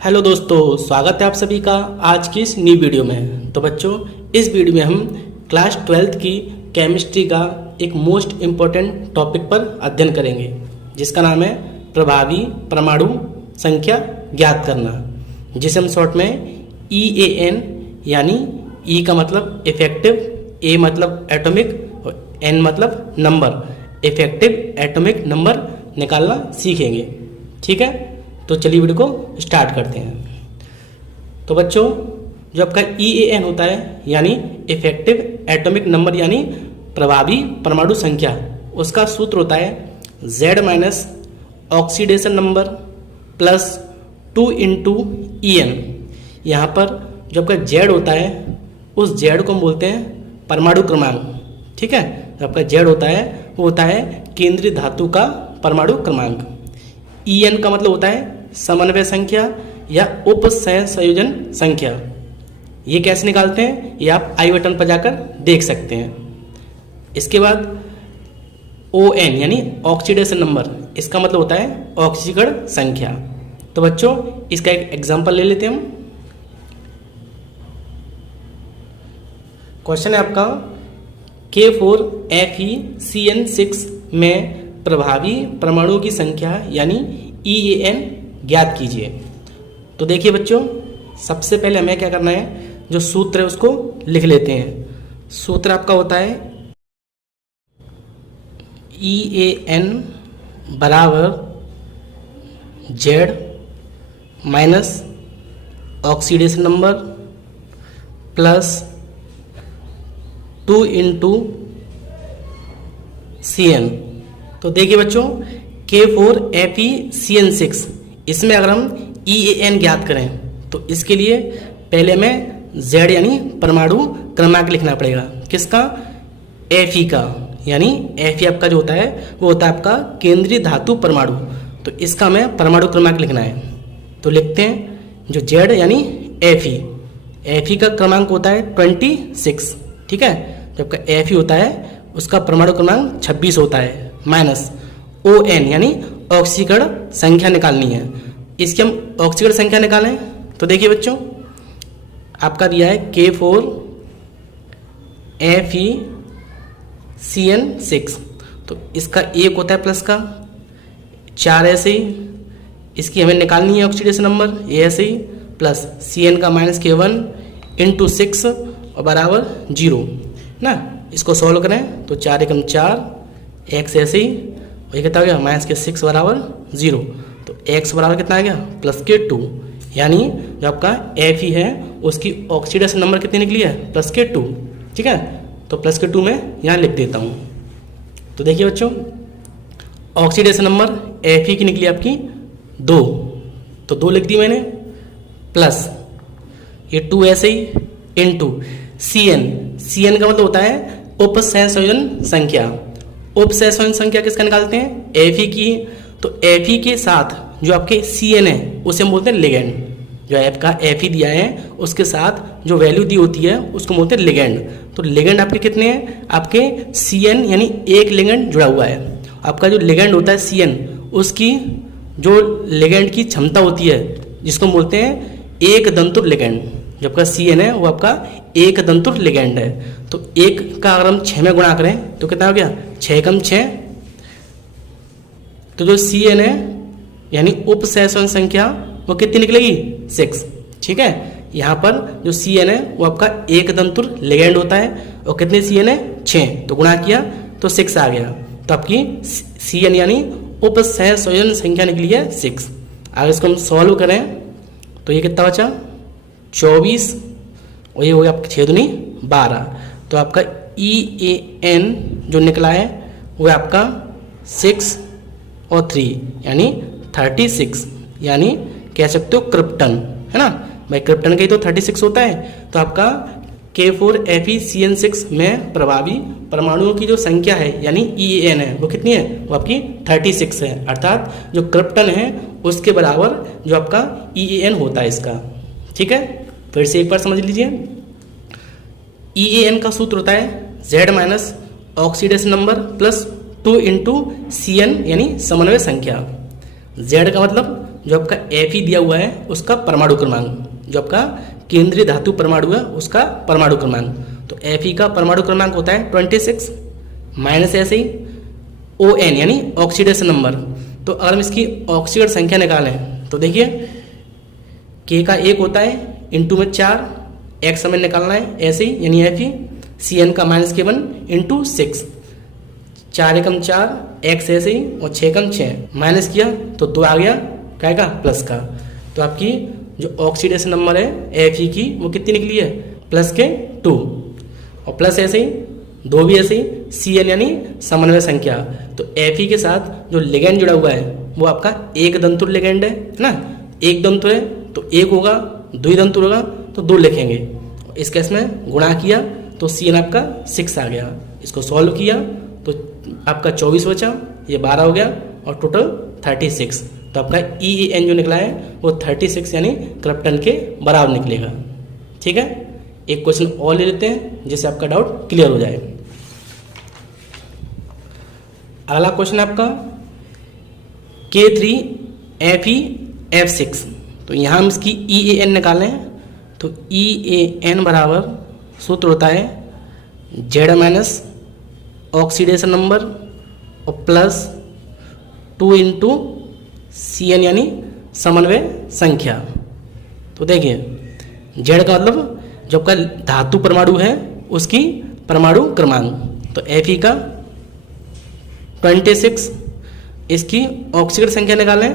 Hello दोस्तों, स्वागत है आप सभी का आज की इस न्यू वीडियो में। तो बच्चों, इस वीडियो में हम क्लास 12th की केमिस्ट्री का एक मोस्ट इम्पोर्टेंट टॉपिक पर अध्ययन करेंगे, जिसका नाम है प्रभावी परमाणु संख्या ज्ञात करना, जिसे हम शॉर्ट में EAN यानी E का मतलब इफेक्टिव, A मतलब एटॉमिक और N मतलब नंबर, इफेक्टिव एटॉमिक नंबर निकालना सीखेंगे। ठीक है, तो चलिए वीडियो को स्टार्ट करते हैं। तो बच्चों, जो आपका EAN होता है यानी इफेक्टिव एटॉमिक नंबर यानी प्रभावी परमाणु संख्या, उसका सूत्र होता है Z minus oxidation number plus 2 into EN। यहाँ पर जो आपका Z होता है उस Z को हम बोलते हैं परमाणु क्रमांक। ठीक है, जो आपका Z होता है वो होता है केंद्रीय धातु का परमाणु क्रमांक। EN का मतलब होता है समन्वय संख्या या उपसहसंयोजन संख्या। ये कैसे निकालते हैं ये आप आई बटन पर जाकर देख सकते हैं। इसके बाद ON यानी ऑक्सीडेशन नंबर, इसका मतलब होता है ऑक्सीकरण संख्या। तो बच्चों, इसका एक एग्जांपल ले लेते हैं हम। क्वेश्चन है आपका K4FeCN6 में प्रभावी परमाणुओं की संख्या यानी EAN ज्ञात कीजिए। तो देखिए बच्चों, सबसे पहले हमें क्या करना है, जो सूत्र है उसको लिख लेते हैं। सूत्र आपका होता है EAN बराबर Z minus oxidation number plus 2 into CN। तो देखिए बच्चों, K4FeCN6, इसमें अगर हम EAN ज्ञात करें तो इसके लिए पहले हमें Z यानी परमाणु क्रमांक लिखना पड़ेगा। किसका? Fe का, यानी Fe आपका जो होता है वो होता है आपका केंद्रीय धातु परमाणु। तो इसका हमें परमाणु क्रमांक लिखना है। तो लिखते हैं जो Z यानी Fe का क्रमांक होता है 26। ठीक है, जब आपका Fe होता है उसका परमाणु क्रमांक 26 होता है, माइनस ON यानी ऑक्सीकरण संख्या निकालनी है। इसकी हम ऑक्सीकरण संख्या निकालें तो देखिए बच्चों, आपका दिया है K4FeCN6। तो इसका एक होता है प्लस का 4, ऐसे ही इसकी हमें निकालनी है ऑक्सीडेशन नंबर, ये ऐसे ही प्लस CN का माइनस K1 इंटू 6 और बराबर 0 ना। इसको सॉल्व करें तो 4 एकम 4, x ऐसे ही, और ये कितना हो गया माइनस के 6 बराबर 0। तो x बराबर कितना आ गया प्लस के 2, यानी जो आपका Fe है उसकी ऑक्सीडेशन नंबर कितनी निकली है प्लस के 2। ठीक है, तो प्लस के 2 मैं यहाँ लिख देता हूँ। तो देखिए बच्चों, ऑक्सीडेशन नंबर Fe की निकली आपकी 2, तो 2 लिख दी मैंने, प्लस ये 2 ऐसे ही इंटू CN का मतलब होता है उपसहसंयोजन संख्या। उपसहसंयोजन संख्या किसका निकालते हैं? Fe की। तो Fe के साथ जो आपके CN है उसे हम बोलते हैं लिगेंड। जो आपका Fe दिया है उसके साथ जो वैल्यू दी होती है उसको बोलते हैं लिगेंड। तो लिगेंड आपके कितने हैं? आपके CN यानी एक लिगेंड जुड़ा हुआ है। आपका जो लिगेंड होता है CN, उसकी जो लिगेंड की क्षमता होती है जिसको हम बोलते हैं एक दंतुर लिगेंड। जो आपका CN है वो आपका एक दंतुर लिगेंड है। तो एक का अगर हम 6 में गुणा करें तो कितना हो गया 6 एकम 6। तो जो CN है यानी उपसहसंयोजन संख्या वो कितनी निकलेगी 6। ठीक है, यहाँ पर जो CN है वो आपका एक दंतुर लिगेंड होता है और कितने CN है 6, तो गुणा किया तो 6 आ गया। तो आपकी CN यानी उपसहसंयोजन संख्या निकली है 6। अगर इसको हम सॉल्व करें तो ये कितना बचा 24, और ये हो गया आपका 6 दूनी 12। तो आपका EAN जो निकला है वो आपका 6 और 3 यानी 36, यानी कह सकते हो क्रिप्टन, है ना भाई, क्रिप्टन का ही तो 36 होता है। तो आपका K4FeCN6 में प्रभावी परमाणुओं की जो संख्या है यानी EAN है वो कितनी है? वो आपकी 36 है, अर्थात जो क्रिप्टन है उसके बराबर जो आपका EAN होता है इसका। ठीक है, फिर से एक बार समझ लीजिए। EAN का सूत्र होता है Z minus oxidation number plus 2 into CN यानी समन्वय संख्या। Z का मतलब जो आपका Fe दिया हुआ है उसका परमाणु क्रमांक, जो आपका केंद्रीय धातु परमाणु है उसका परमाणु क्रमांक। तो Fe का परमाणु क्रमांक होता है 26 माइनस ऐसे ही ON यानी ऑक्सीडेशन नंबर। तो अगर हम इसकी ऑक्सीजन संख्या निकालें तो देखिए K का 1 होता है, इंटू में 4, X हमें निकालना है ऐसे ही यानी Fe, Cn का -K1 इंटू 6, 4 एकम 4, X ऐसे ही और 6 एकम 6, माइनस किया तो 2 आ गया क्या का प्लस का। तो आपकी जो ऑक्सीडेशन नंबर है Fe की वो कितनी निकली है प्लस के 2, और प्लस ऐसे ही 2 भी ऐसे ही, Cn यानी समन्वय संख्या। तो Fe के साथ जो लिगेंड जुड़ा हुआ है वो आपका एक दंतुर लिगेंड है ना, एक दंतुर है तो 1 होगा, 2 दंतुर होगा तो 2 लिखेंगे। इस केस में गुणा किया तो Cn आपका 6 आ गया, इसको सॉल्व किया तो आपका 24 बचा, ये 12 हो गया और टोटल 36। तो आपका EAN जो निकला है वो 36 यानी क्रिप्टन के बराबर निकलेगा। ठीक है, एक क्वेश्चन और ले लेते हैं जिससे आपका डाउट क्लियर हो जाए। अगला क्वेश्चन आपका K3FeF6। तो यहाँ हम इसकी EAN निकालें तो EAN बराबर सूत्र होता है Z माइनस ऑक्सीडेशन नंबर और प्लस 2 इंटू Cn यानी समन्वय संख्या। तो देखिए Z का मतलब जो आपका धातु परमाणु है उसकी परमाणु क्रमांक, तो Fe का 26, इसकी ऑक्सीजन संख्या निकालें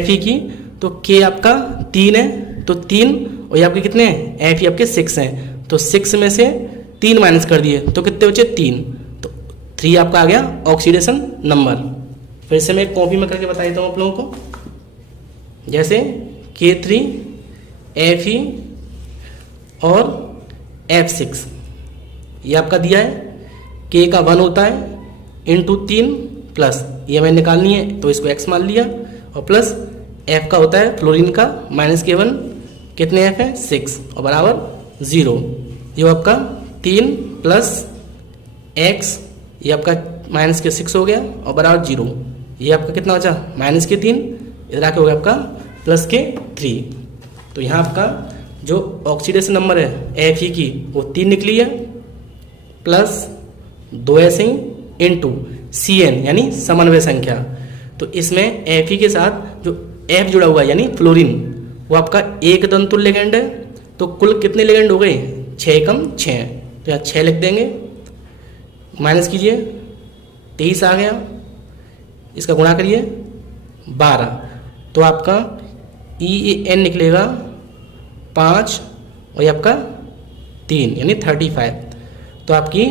Fe की तो K आपका 3 है तो 3, और ये आपके कितने हैं Fe आपके 6 हैं, तो 6 में से 3 माइनस कर दिए तो कितने बचे 3, तो 3 आपका आ गया ऑक्सीडेशन नंबर। फिर से मैं कॉपी में करके बता देता हूँ आप लोगों को, जैसे K3Fe और F6 ये आपका दिया है, K का 1 होता है इंटू 3 प्लस ये हमें निकालनी है तो इसको X मान लिया, और प्लस F का होता है फ्लोरीन का -K1, कितने F है 6 और बराबर 0, ये आपका 3 प्लस X ये आपका -6 हो गया और बराबर 0, ये आपका कितना बचा -3, इधर आके हो गया आपका +3। तो यहाँ आपका जो ऑक्सीडेशन नंबर है Fe की वो 3 निकली है, प्लस 2 ऐसे ही इंटू Cn यानी समन्वय संख्या। तो इसमें Fe के साथ जो F जुड़ा हुआ है यानी फ्लोरीन वो आपका एक दंतुर लिगेंड है, तो कुल कितने लिगेंड हो गए 6 एकम 6, तो यहाँ 6 लिख देंगे, माइनस कीजिए 23 आ गया, इसका गुणा करिए 12, तो आपका EAN निकलेगा 5 और ये आपका 3 यानी 35। तो आपकी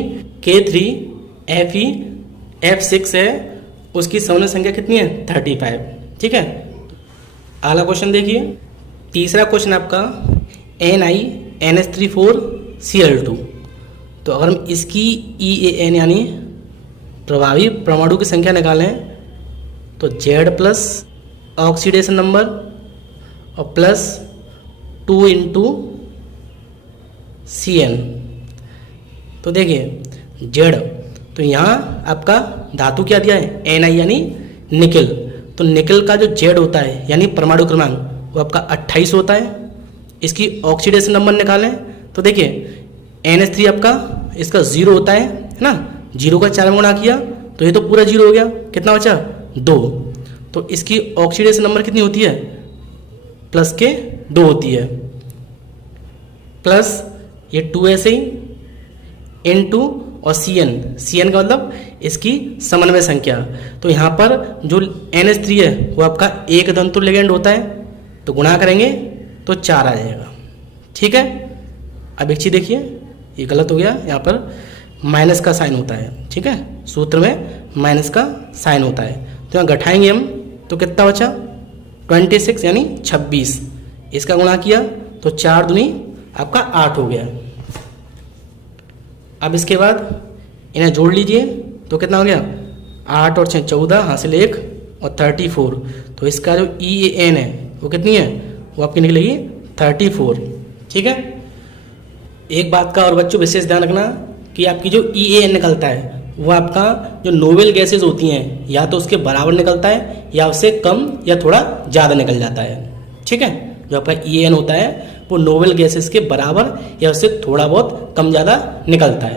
K3FeF6 है उसकी समन्वय संख्या कितनी है 35। ठीक है, अगला क्वेश्चन देखिए, तीसरा क्वेश्चन आपका NiNH3,4Cl2। तो अगर हम इसकी EAN यानी प्रभावी परमाणु की संख्या निकालें तो Z प्लस ऑक्सीडेशन नंबर और प्लस 2 इंटू Cn। तो देखिए Z, तो यहाँ आपका धातु क्या दिया है Ni यानी निकेल, तो निकेल का जो Z होता है यानी परमाणु क्रमांक वो आपका 28 होता है। इसकी ऑक्सीडेशन नंबर निकालें तो देखिए NH3 आपका इसका 0 होता है ना, 0 का 4 में गुणा किया तो ये तो पूरा 0 हो गया, कितना बचा 2, तो इसकी ऑक्सीडेशन नंबर कितनी होती है +2 होती है, प्लस ये 2 ऐसे ही इंटू और Cn का मतलब इसकी समन्वय संख्या। तो यहाँ पर जो NH3 है वो आपका एक दंतुर लिगेंड होता है, तो गुणा करेंगे तो 4 आ जाएगा। ठीक है, अब एक चीज़ देखिए ये गलत हो गया, यहाँ पर माइनस का साइन होता है। ठीक है, सूत्र में माइनस का साइन होता है, तो यहाँ घटाएंगे हम तो कितना बचा 26 यानी 26, इसका गुणा किया तो 4 दूनी आपका 8 हो गया। अब इसके बाद इन्हें जोड़ लीजिए तो कितना हो गया 8 और 6 14, हासिल 1 और 34। तो इसका जो EAN है वो कितनी है वो आपकी निकलेगी 34। ठीक है, एक बात का और बच्चों विशेष ध्यान रखना कि आपकी जो EAN निकलता है वो आपका जो नोबल गैसेज होती हैं या तो उसके बराबर निकलता है या उससे कम या थोड़ा ज़्यादा निकल जाता है। ठीक है, जो आपका EN होता है वो नोबल गैसेज के बराबर या उससे थोड़ा बहुत कम ज़्यादा निकलता है।